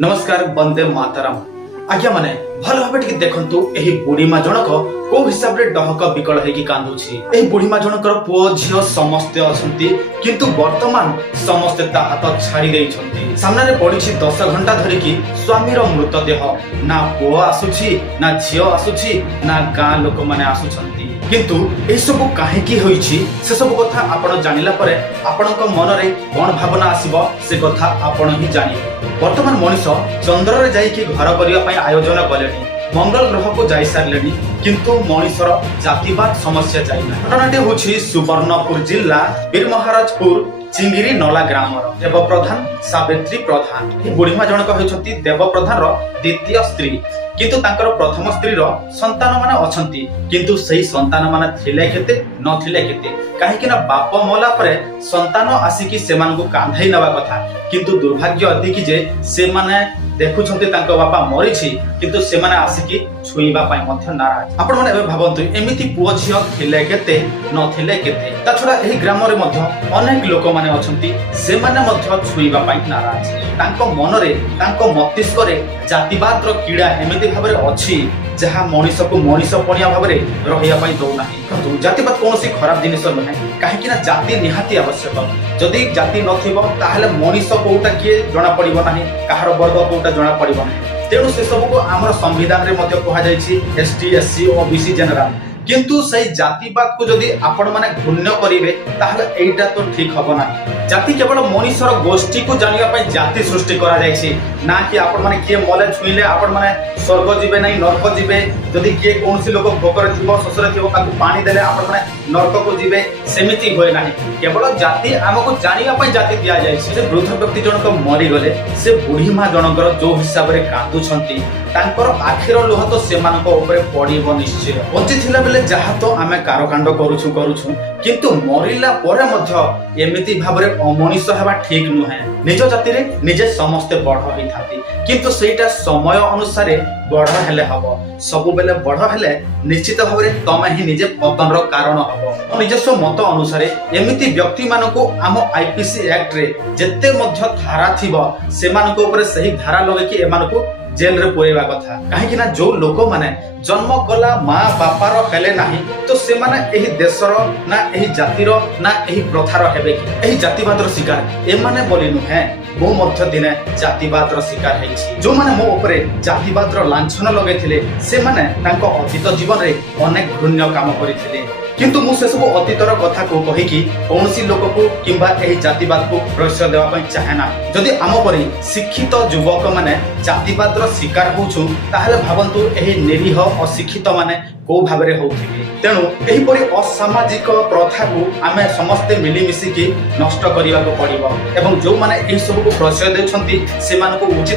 नमस्कार वंदे मातरम। आज्ञा माने भल भाबे टिके देखंतु एही बुढ़ी मा जनक को हिसाब रे डहक विकल हेकी कांदुछि। एही बुढ़ी मा जनकर पुओ झियो समस्ते अछंती, किंतु वर्तमान समस्ते ता हाथ छाड़ी देइ छंती। सामने रे पड़िछि 10 घंटा धरि की स्वामी रो मृतदेह। ना पुओ आसुछि, ना झियो आसुछि, ना गां लोक माने आसुछंती। किंतु ए सब काहेकी होईछि से सब कथा आपण जानिला परे आपणक मन रे कोन भावना आसीबो से कथा आपण ही जानिबे। वर्तमान मनीष चंद्र रे जाई कि घर करिया पई आयोजन कलेनी, मंगल ग्रह को जाई सारलेनी, किंतु मनीषर जातिवाद समस्या जाइना। घटनाटी होछि सुवर्णपुर जिल्ला बीरमहाराजपुर चिंगिरी नला ग्राम देव प्रधान सावित्री प्रधान। ए बुढ़ीमा जनक होइछंती देव प्रधान रो द्वितीय स्त्री, किंतु तांकर प्रथम स्त्री रो संतान माने अछंती, किंतु सही संतान माने थिले केते नथिले केते। काहे कि ना बाप मोला परे संतान आसी कि सेमान को कांधाई नवा कथा, किंतु दुर्भाग्य अति कि जे से माने देखुछंती तांको बापा मरिछि, किंतु से माने आसी कि छुईबा पई मध्य नाराज। आपण माने एबे भाबंतु एमिति पुओ झियो थिले केते नथिले केते। ता छडा एही ग्राम रे मध्य अनेक लोक माने अछंती, से माने मध्य छुईबा पई नाराज। तांको मनरे तांको मस्तिष्क रे जातिवाद रो कीड़ा एमिति भाबरे अछि जहा मनीष को मनीष पणिया भाबरे रहिया पई दउ नाही। किंतु जातिवाद कोनोसी खराब जिनिस नहे, काहे कि ना जाति निहाती आवश्यक। जदि जाति नथिबो ताहले मनीष कोउटा किए जणा पड़िबो नाही, काहार वर्ग कोउटा जणा पड़िबो नाही। तेणु से सब को हमर संविधान रे मध्ये कहा जायछि एसटी एससी ओबीसी जनरल। किंतु सही जातिवाद को जदि आपण माने घृण्य करिवे ताहले एटा तो ठीक हबो नाही। जाति केवल मनीषर गोष्ठी को जानिया पई जाति सृष्टि करा जायछि, ना कि आपण माने किए मले छुइले आपण माने स्वर्ग जिबे नाही नरक जिबे। जदि किए कोनसी लोक भोकर थिबो ससुर थिबो ताकू पानी देले आपण माने नरक को जिबे, सेमिति होय नाही। केवल जाति हमको जानिया पई जाति दिया जायछि। से वृद्ध व्यक्ति जनक मरि गले, से बुढ़ी मा जनकर जो हिसाब रे कांदु छंती, तांकर आखिर लुह तो सेमानको ऊपर पड़िबो निश्चय। बंची थिला बेले जहा तो आमे कारकांड करूछु, किंतु मरिला परे मध्य एमिति भाबरे अमनीष हेबा ठीक नुहे। निज जाति रे निजे समस्ते बड़ होइथाती, किंतु सेटा समय अनुसार बड़ हेले हबो। सबु बेले बड़ हेले निश्चित भाबरे तमे ही निजे पतन रो कारण हबो। निजस्व मत अनुसार एमिति व्यक्ति मानको आम आईपीसी एक्ट रे जेते मध्य धारा थिबो सेमानको ऊपर सही धारा लगे कि एमानको जेल रे पुरेवा कथा। काहे कि ना जो लोक माने जन्म कला मां बापार हेले नाही तो से माने एही देशर ना एही जातिर ना एही प्रथार हेबे कि एही जातिवादर शिकार ए माने बोली नुहे। मो मध्य दिने जातिवादर शिकार हेछि। जो माने मो ऊपर जातिवादर लांछन लगेथिले से माने तांको अतीत जीवन रे अनेक घृण्य काम करिथिले, किंतु मु से सब अतीतर कथा को कहि कि कोनसी लोक को किंबा एही जातिवाद को प्रश्रय देवा पई चाहे ना। जदि आम परि शिक्षित युवक माने जातिवादर शिकार होछु ताहले भाबंतु एही निरीह अशिक्षित माने को भाबरे होउथिबे। तेणु एही परि असामाजिक प्रथा को आमे समस्ते मिली मिसी कि नष्ट करिवा को पड़िबो, एवं जो माने एही सब को प्रश्रय देछंती सेमान को उचित